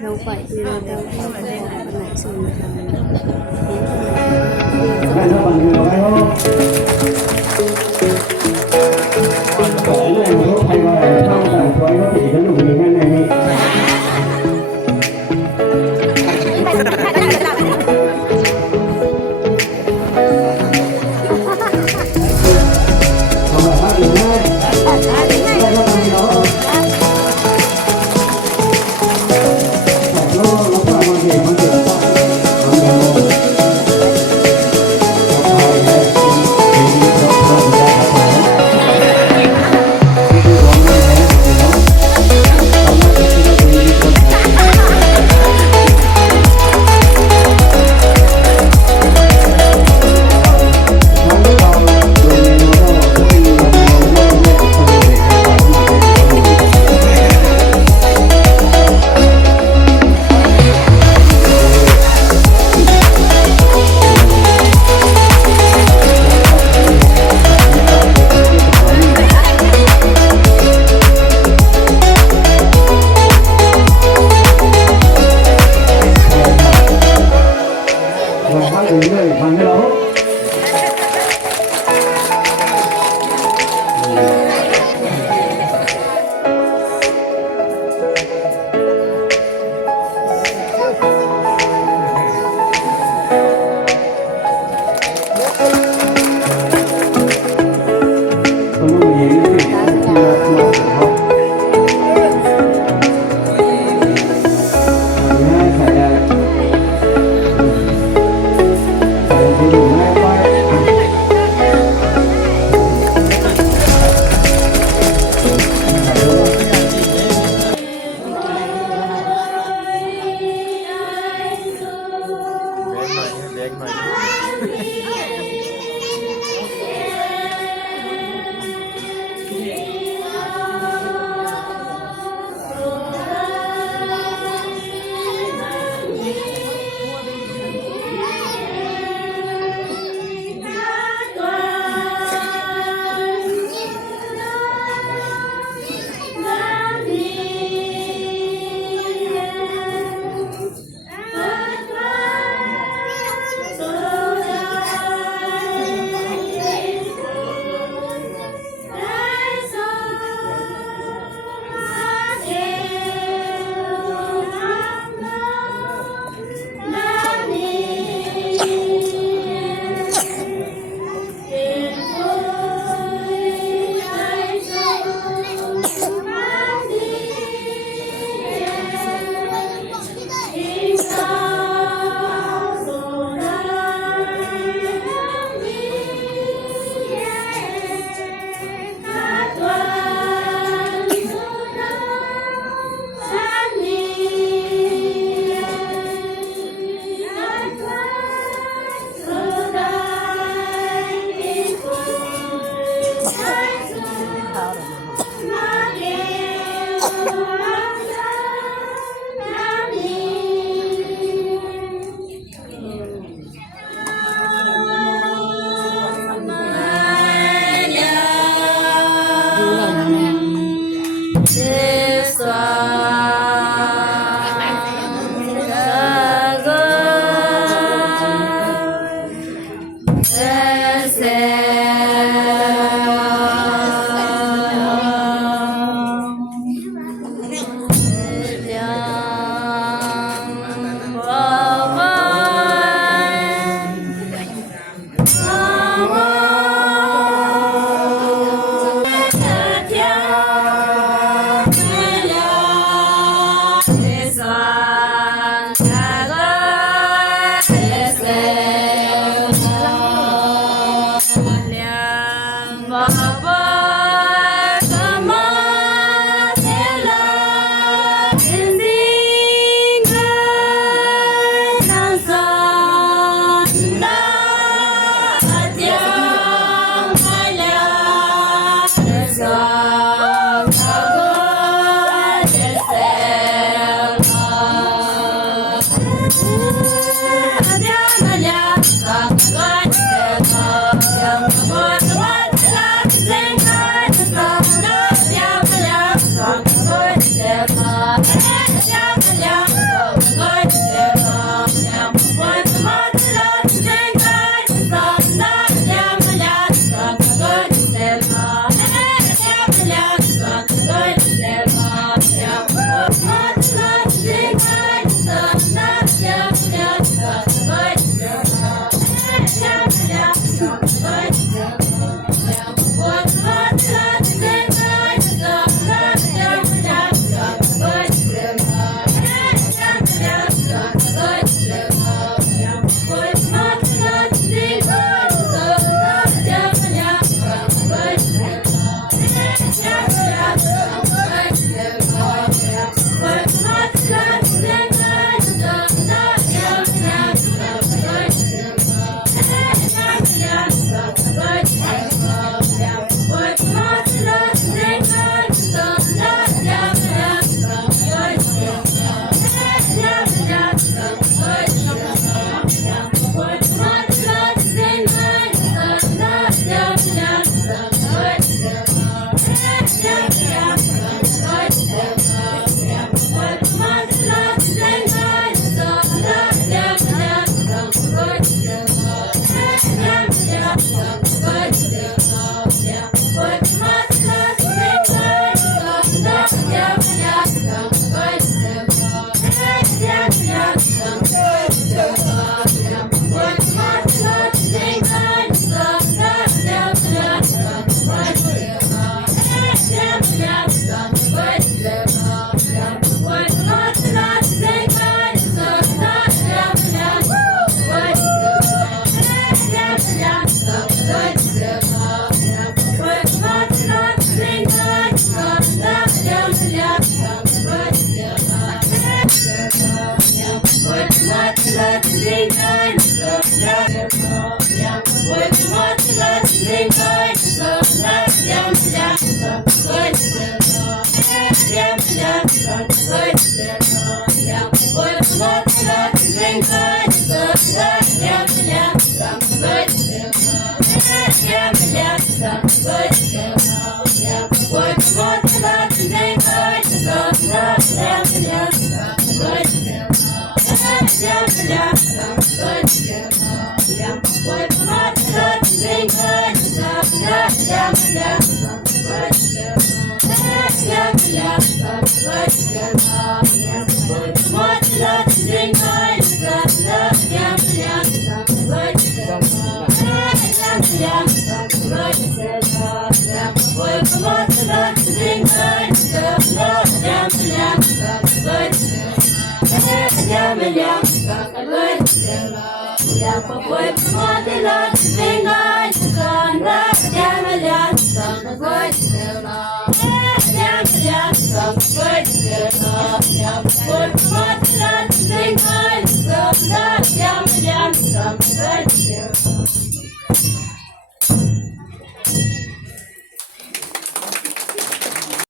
เราไปที่เราเราไปไหนส่วนทางไม่ต้องบังคับไว้ห้องแต่เรื่องรถไฟว่าเข้าแต่ตัวก็ติดกันอยู่ในแม่ในนี้ทำแบบนี้ได้ได้ก็ทำเนาะแต่โลกเราก็มาเห็นมาเห็นก็ทำแบบนี้ Yeah,